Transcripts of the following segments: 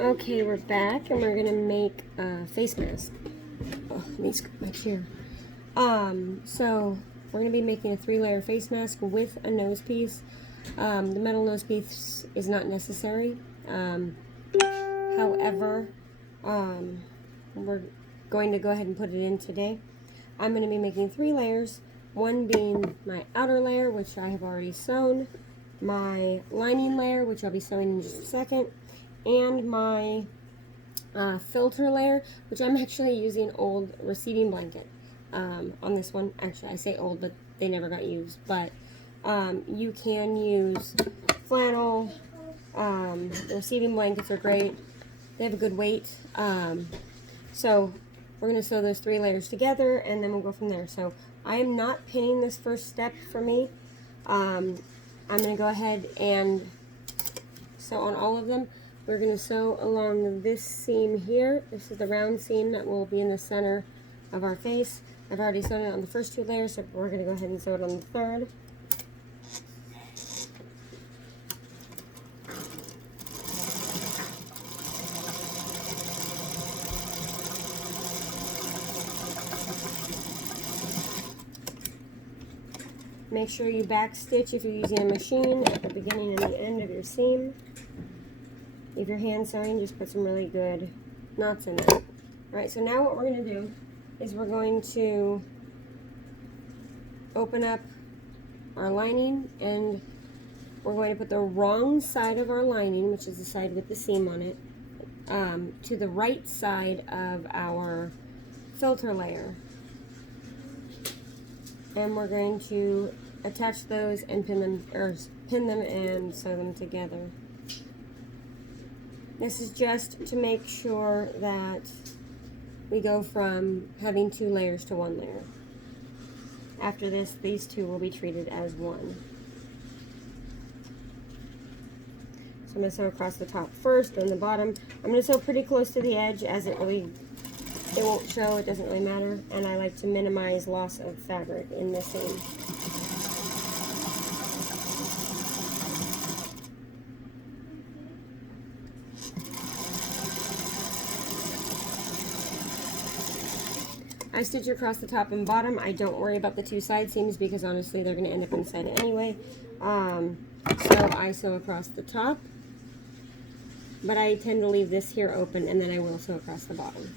Okay, we're back and we're gonna make a face mask. Oh, let me scoot my chair. So we're gonna be making a 3-layer face mask with a nose piece. The metal nose piece is not necessary. However, we're going to go ahead and put it in today. I'm going to be making 3 layers, one being my outer layer, which I have already sewn, my lining layer, which I'll be sewing in just a second, and my filter layer, which I'm actually using old receiving blanket on this one. Actually, I say old, but they never got used. But you can use flannel. The receiving blankets are great. They have a good weight. So we're going to sew those 3 layers together, and then we'll go from there. So I am not pinning this first step for me. I'm going to go ahead and sew on all of them. We're going to sew along this seam here. This is the round seam that will be in the center of our face. I've already sewn it on the first 2 layers, so we're going to go ahead and sew it on the third. Make sure you back stitch if you're using a machine at the beginning and the end of your seam. If you're hand sewing, just put some really good knots in it. Alright, so now what we're going to do is we're going to open up our lining, and we're going to put the wrong side of our lining, which is the side with the seam on it, to the right side of our filter layer. And we're going to attach those and pin them and sew them together. This is just to make sure that we go from having 2 layers to 1 layer. After this, these 2 will be treated as one. So I'm going to sew across the top first, then the bottom. I'm going to sew pretty close to the edge, as it won't show, it doesn't really matter, and I like to minimize loss of fabric in the seam. I stitch across the top and bottom. I don't worry about the 2 side seams because honestly they're going to end up inside anyway. So I sew across the top, but I tend to leave this here open, and then I will sew across the bottom.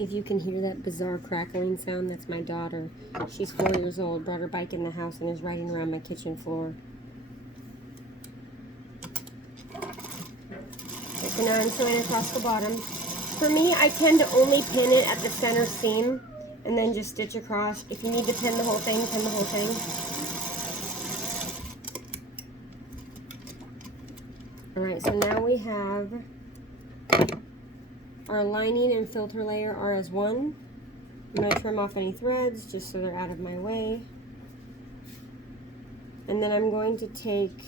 If you can hear that bizarre crackling sound, that's my daughter. She's 4 years old, brought her bike in the house, and is riding around my kitchen floor. Okay, so now I'm sewing across the bottom. For me, I tend to only pin it at the center seam, and then just stitch across. If you need to pin the whole thing, pin the whole thing. Alright, so now we have our lining and filter layer are as one. I'm going to trim off any threads just so they're out of my way. And then I'm going to take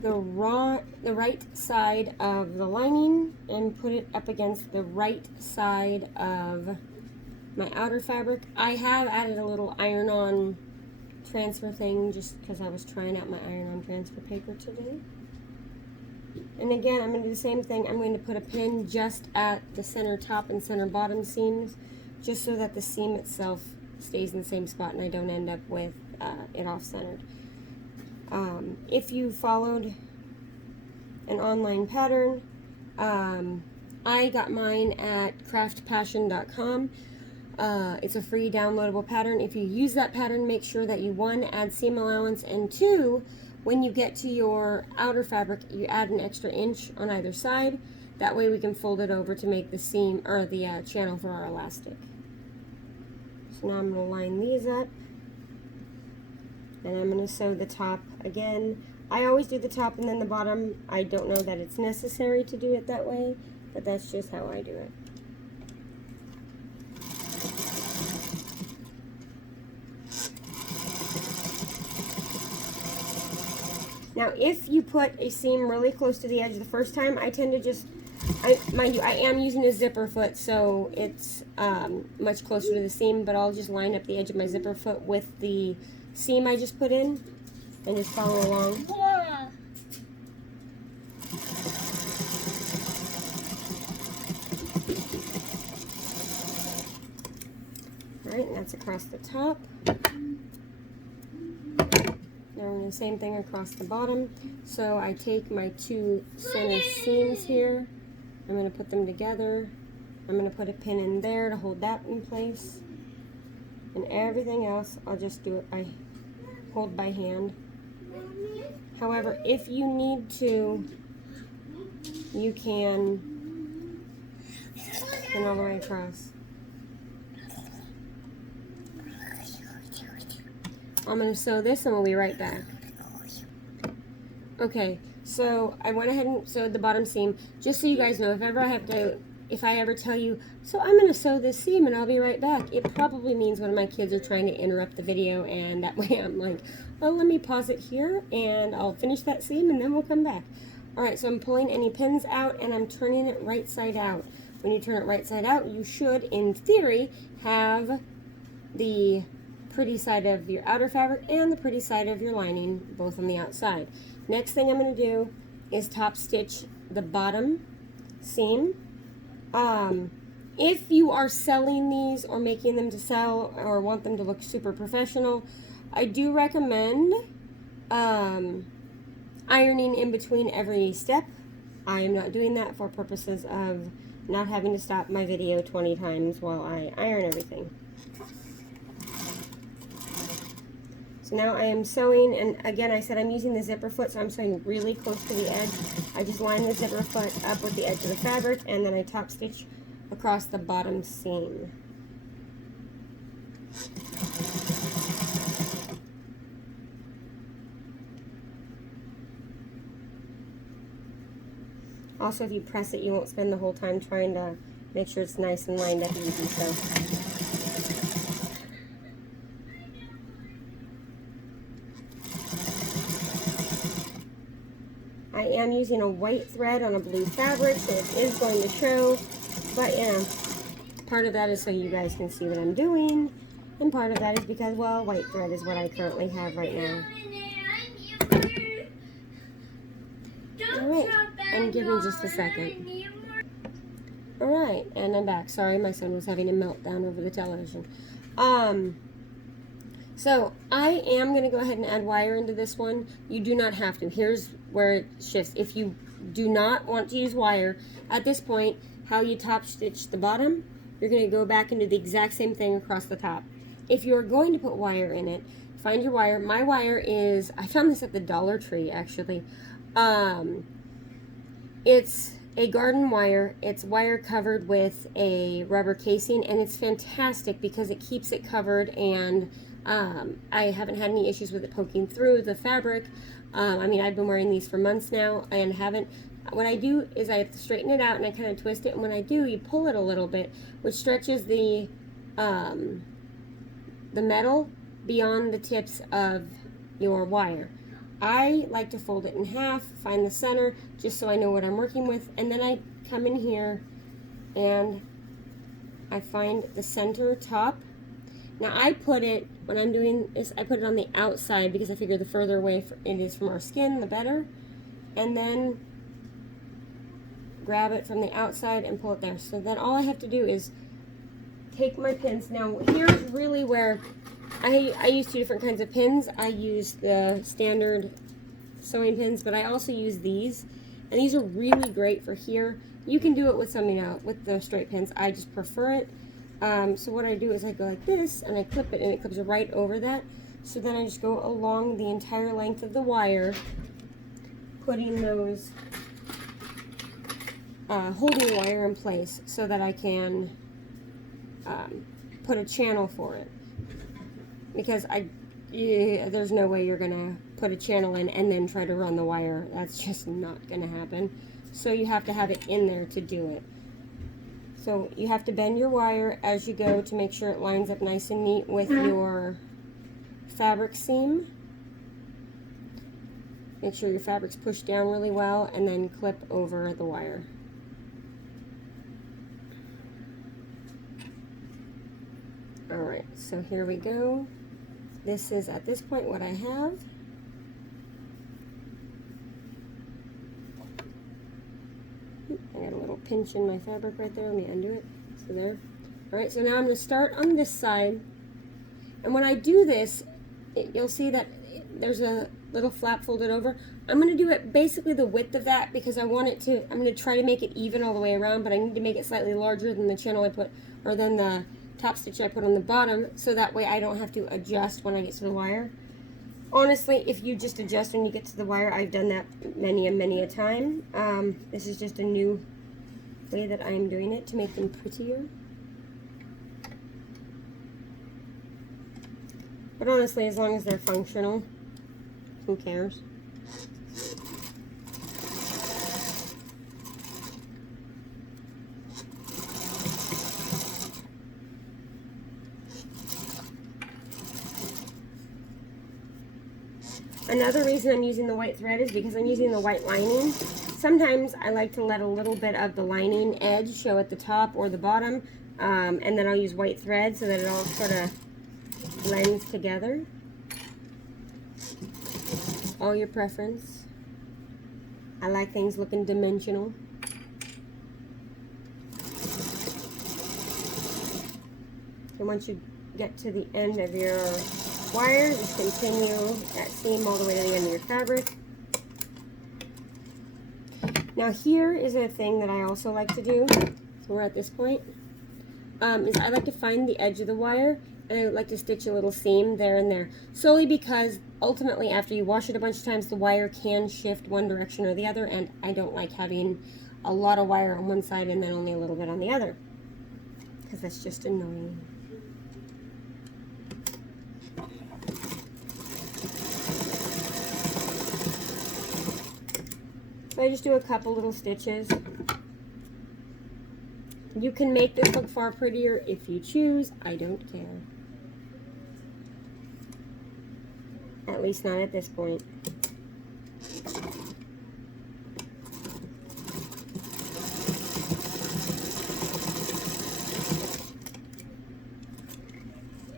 the right side of the lining and put it up against the right side of my outer fabric. I have added a little iron-on transfer thing just because I was trying out my iron-on transfer paper today. And again, I'm going to do the same thing. I'm going to put a pin just at the center top and center bottom seams, just so that the seam itself stays in the same spot and I don't end up with it off-centered. If you followed an online pattern, I got mine at craftpassion.com. It's a free downloadable pattern. If you use that pattern, make sure that you 1, add seam allowance, and 2, when you get to your outer fabric, you add an extra inch on either side. That way we can fold it over to make the seam, or the channel for our elastic. So now I'm going to line these up, and I'm going to sew the top again. I always do the top and then the bottom. I don't know that it's necessary to do it that way, but that's just how I do it. Now, if you put a seam really close to the edge the first time, I tend to just Mind you, I am using a zipper foot, so it's much closer to the seam, but I'll just line up the edge of my zipper foot with the seam I just put in and just follow along. Yeah. Alright, and that's across the top. Now we're going to do the same thing across the bottom. So I take my two center seams here. I'm going to put them together. I'm going to put a pin in there to hold that in place. And everything else, I'll just do it by hold by hand. However, if you need to, you can pin all the way across. I'm going to sew this and we'll be right back. Okay, so I went ahead and sewed the bottom seam. Just so you guys know, if I ever tell you, so I'm going to sew this seam and I'll be right back, it probably means one of my kids are trying to interrupt the video, and that way I'm like, oh, let me pause it here and I'll finish that seam and then we'll come back. Alright, so I'm pulling any pins out and I'm turning it right side out. When you turn it right side out, you should, in theory, have the pretty side of your outer fabric and the pretty side of your lining both on the outside. Next thing I'm going to do is top stitch the bottom seam. If you are selling these or making them to sell or want them to look super professional, I do recommend ironing in between every step. I am not doing that for purposes of not having to stop my video 20 times while I iron everything. So now I am sewing, and again I said I'm using the zipper foot, so I'm sewing really close to the edge. I just line the zipper foot up with the edge of the fabric, and then I top stitch across the bottom seam. Also, if you press it, you won't spend the whole time trying to make sure it's nice and lined up easy. So. I am using a white thread on a blue fabric, so it is going to show, but you know, part of that is so you guys can see what I'm doing, and part of that is because, well, white thread is what I currently have right now. Alright, and give me just a second. Alright, and I'm back. Sorry, my son was having a meltdown over the television. So I am going to go ahead and add wire into this one. You do not have to. Here's where it shifts. If you do not want to use wire, at this point, how you top stitch the bottom, you're going to go back and do the exact same thing across the top. If you're going to put wire in it, find your wire. My wire is, I found this at the Dollar Tree actually. It's a garden wire. It's wire covered with a rubber casing, and it's fantastic because it keeps it covered, and I haven't had any issues with it poking through the fabric. I mean, I've been wearing these for months now and haven't. What I do is I have to straighten it out and I kind of twist it, and when I do, you pull it a little bit, which stretches the metal beyond the tips of your wire. I like to fold it in half, find the center, just so I know what I'm working with, and then I come in here and I find the center top. Now I put it, when I'm doing this, I put it on the outside because I figure the further away it is from our skin, the better. And then grab it from the outside and pull it there. So then all I have to do is take my pins. Now here's really where I use two different kinds of pins. I use the standard sewing pins, but I also use these. And these are really great for here. You can do it with something else, with the straight pins. I just prefer it. So what I do is I go like this, and I clip it, and it clips right over that. So then I just go along the entire length of the wire, putting those, holding the wire in place so that I can put a channel for it. Because there's no way you're gonna put a channel in and then try to run the wire. That's just not gonna happen. So you have to have it in there to do it. So you have to bend your wire as you go to make sure it lines up nice and neat with your fabric seam. Make sure your fabric's pushed down really well, and then clip over the wire. All right, so here we go. This is at this point what I have. I got a little pinch in my fabric right there. Let me undo it. So there. All right, so now I'm going to start on this side. And when I do this, you'll see that there's a little flap folded over. I'm going to do it basically the width of that because I want it to, I'm going to try to make it even all the way around, but I need to make it slightly larger than the channel I put, or than the top stitch I put on the bottom, so that way I don't have to adjust when I get to the wire. Honestly, if you just adjust when you get to the wire, I've done that many a time. This is just a new way that I'm doing it to make them prettier. But honestly, as long as they're functional, who cares? Another reason I'm using the white thread is because I'm using the white lining. Sometimes I like to let a little bit of the lining edge show at the top or the bottom, and then I'll use white thread so that it all sort of blends together. All your preference. I like things looking dimensional. So once you get to the end of your wire, just continue that seam all the way to the end of your fabric. Now here is a thing that I also like to do, so we're at this point, is I like to find the edge of the wire, and I like to stitch a little seam there and there, solely because ultimately after you wash it a bunch of times, the wire can shift one direction or the other, and I don't like having a lot of wire on one side and then only a little bit on the other, because that's just annoying. So I just do a couple little stitches. You can make this look far prettier if you choose. I don't care. At least not at this point.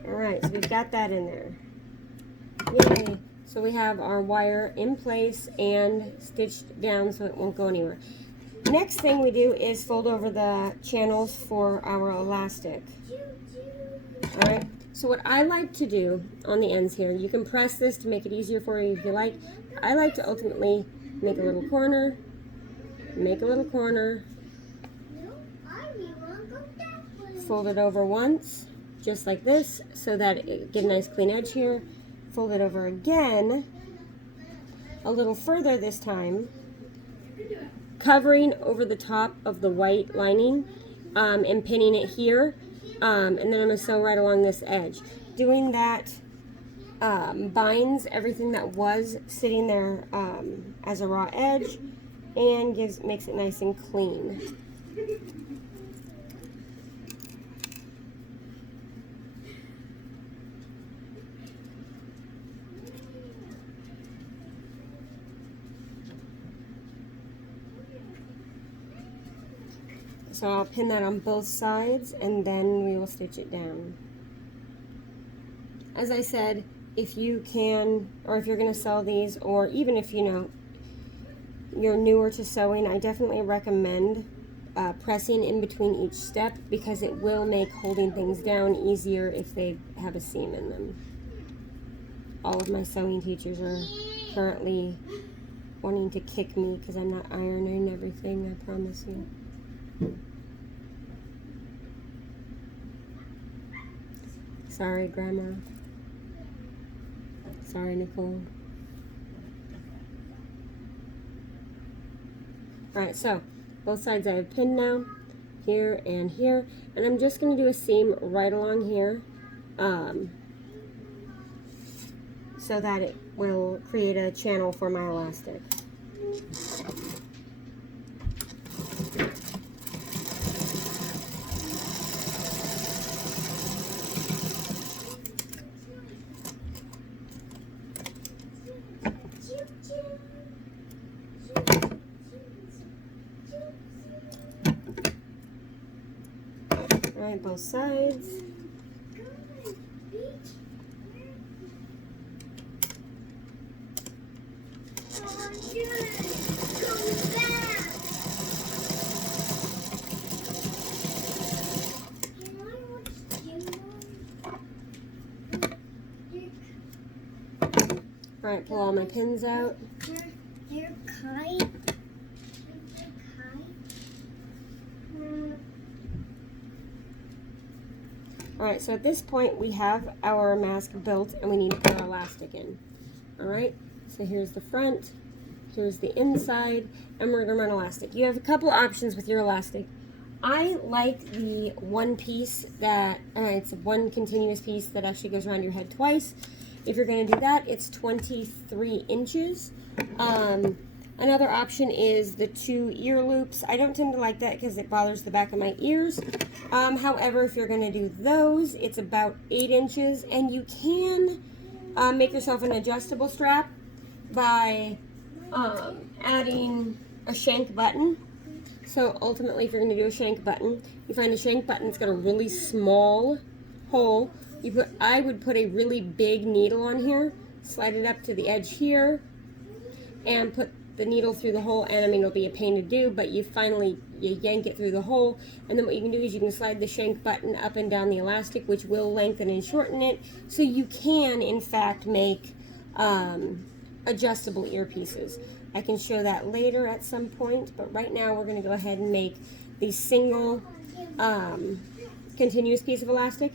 Alright, so we've got that in there. Yay! So we have our wire in place and stitched down so it won't go anywhere. Next thing we do is fold over the channels for our elastic. Alright, so what I like to do on the ends here, you can press this to make it easier for you if you like. I like to ultimately make a little corner, make a little corner, fold it over once, just like this, so that it get a nice clean edge here. Fold it over again, a little further this time, covering over the top of the white lining and pinning it here, and then I'm going to sew right along this edge. Doing that binds everything that was sitting there as a raw edge and makes it nice and clean. So I'll pin that on both sides and then we will stitch it down. As I said, if you can, or if you're going to sell these, or even if you know you're newer to sewing, I definitely recommend pressing in between each step, because it will make holding things down easier if they have a seam in them. All of my sewing teachers are currently wanting to kick me because I'm not ironing everything, I promise you. Sorry, Grandma. Sorry, Nicole. Alright, so both sides I have pinned now, here and here, and I'm just going to do a seam right along here so that it will create a channel for my elastic. Alright, both sides. Alright, pull all my pins out. Your kite. Alright, so at this point we have our mask built and we need to put our elastic in. Alright, so here's the front, here's the inside, and we're going to run elastic. You have a couple options with your elastic. I like the one piece that, it's one continuous piece that actually goes around your head twice. If you're going to do that, it's 23 inches. Another option is the 2 ear loops. I don't tend to like that because it bothers the back of my ears. However, if you're going to do those, it's about 8 inches. And you can make yourself an adjustable strap by adding a shank button. So ultimately, if you're going to do a shank button, you find a shank button that's got a really small hole. I would put a really big needle on here, slide it up to the edge here, and put the needle through the hole. And I mean, it'll be a pain to do, but you yank it through the hole, and then what you can do is you can slide the shank button up and down the elastic, which will lengthen and shorten it, so you can in fact make adjustable earpieces. I can show that later at some point, but right now we're going to go ahead and make the single continuous piece of elastic.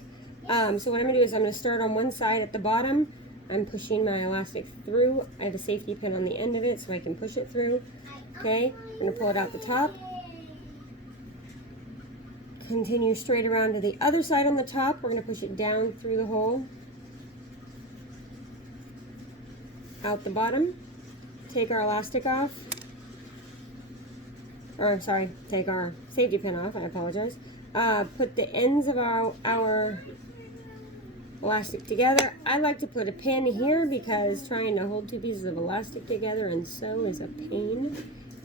So what I'm going to do is I'm going to start on one side at the bottom. I'm pushing my elastic through. I have a safety pin on the end of it so I can push it through. Okay, I'm going to pull it out the top. Continue straight around to the other side on the top. We're going to push it down through the hole. Out the bottom. Take our elastic off. Or, sorry, take our safety pin off. I apologize. Put the ends of our elastic together. I like to put a pin here because trying to hold 2 pieces of elastic together and sew is a pain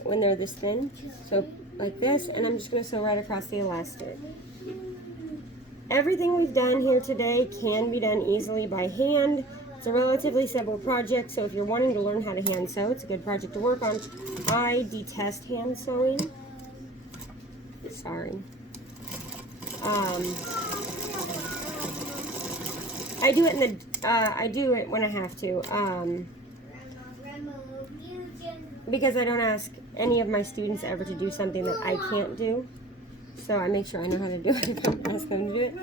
when they're this thin. So like this, and I'm just going to sew right across the elastic. Everything we've done here today can be done easily by hand. It's a relatively simple project, so if you're wanting to learn how to hand sew, it's a good project to work on. I detest hand sewing. Sorry. I do it I do it when I have to, because I don't ask any of my students ever to do something that I can't do, so I make sure I know how to do it if I ask them to do it.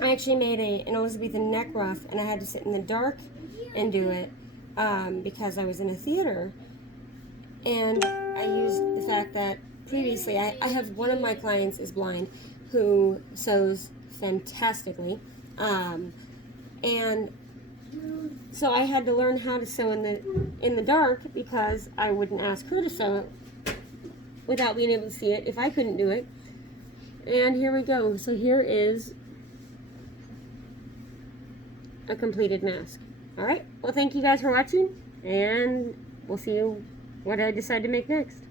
I actually made an Elizabethan neck ruff, and I had to sit in the dark and do it, because I was in a theater, and I used the fact that previously I have one of my clients is blind who sews fantastically. And so I had to learn how to sew in the dark because I wouldn't ask her to sew it without being able to see it if I couldn't do it. And here we go. So here is a completed mask. Alright, well thank you guys for watching, and we'll see you what I decide to make next.